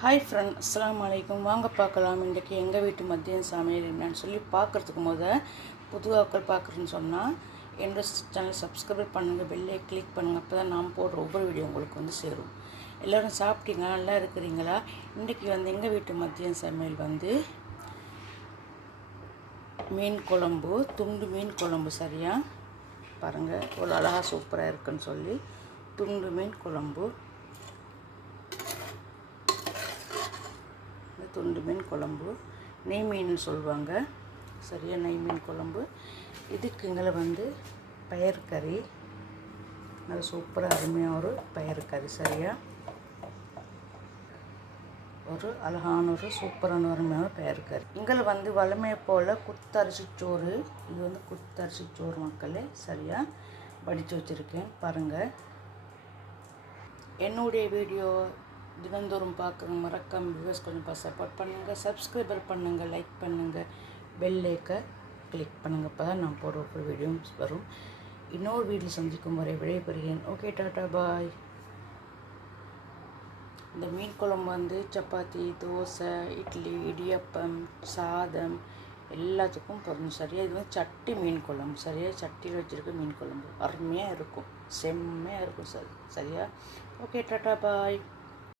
Hi friend, அஸ்ஸலாமு அலைக்கும். வாங்க பார்க்கலாம் இன்றைக்கி எங்கள் வீட்டு மதியம் சமையல் என்னன்னு சொல்லி பார்க்குறதுக்கு புது ஆட்கள் பார்க்குறேன்னு சொன்னால் என்னோட சேனல் சப்ஸ்கிரைப் பண்ணுங்கள், பெல்லை கிளிக் பண்ணுங்கள். அப்போ தான் நான் போடுற ஒவ்வொரு வீடியோ உங்களுக்கு சேரும். எல்லோரும் சாப்பிட்டீங்களா? நல்லா இருக்கிறீங்களா? இன்றைக்கி எங்கள் வீட்டு மதியம் சமையல் மீன் குழம்பு, துண்டு மீன் குழம்பு. சரியாக பாருங்கள், ஒரு அழகாக சூப்பராக இருக்குன்னு சொல்லி துண்டு மீன் குழம்பு. துண்டு மீன் குழம்பு, நெய் மீன் சொல்லுவாங்க. சரியாக நெய் மீன் குழம்பு. இதுக்குங்களை பயறு கறி, நல்ல சூப்பராக அருமையாக ஒரு பயறு கறி. சரியாக ஒரு அழகான ஒரு சூப்பரான அருமையான பயறு கறி. இங்கே வளமையை போல் குத்தரிசி சோறு. இது குத்தரிசி சோறு மக்களே. சரியாக வடித்து வச்சுருக்கேன் பாருங்கள். என்னுடைய வீடியோ தினந்தோறும் பார்க்குறவங்க மறக்காம வியூவர்ஸ் கொஞ்சம் சப்போர்ட் பண்ணுங்கள், சப்ஸ்கிரைபர் பண்ணுங்கள், லைக் பண்ணுங்கள், பெல் ஐக்கை கிளிக் பண்ணுங்கள். அப்போ தான் நான் போடுற ஒரு வீடியோஸ் வரும். இன்னொரு வீடியோ சந்திக்கும் வரை விடைபெறுகிறேன். ஓகே, டாட்டா, பாய். இந்த மீன் குழம்பு சப்பாத்தி, தோசை, இட்லி, இடியப்பம், சாதம் எல்லாத்துக்கும் பொருந்தும். சரியாக இது சட்டி மீன் குழம்பு. சரியாக சட்டியில் வச்சுருக்க மீன் குழம்பு அருமையாக இருக்கும், செம்மையாக இருக்கும். சரியா? ஓகே, டாட்டா, பாய்.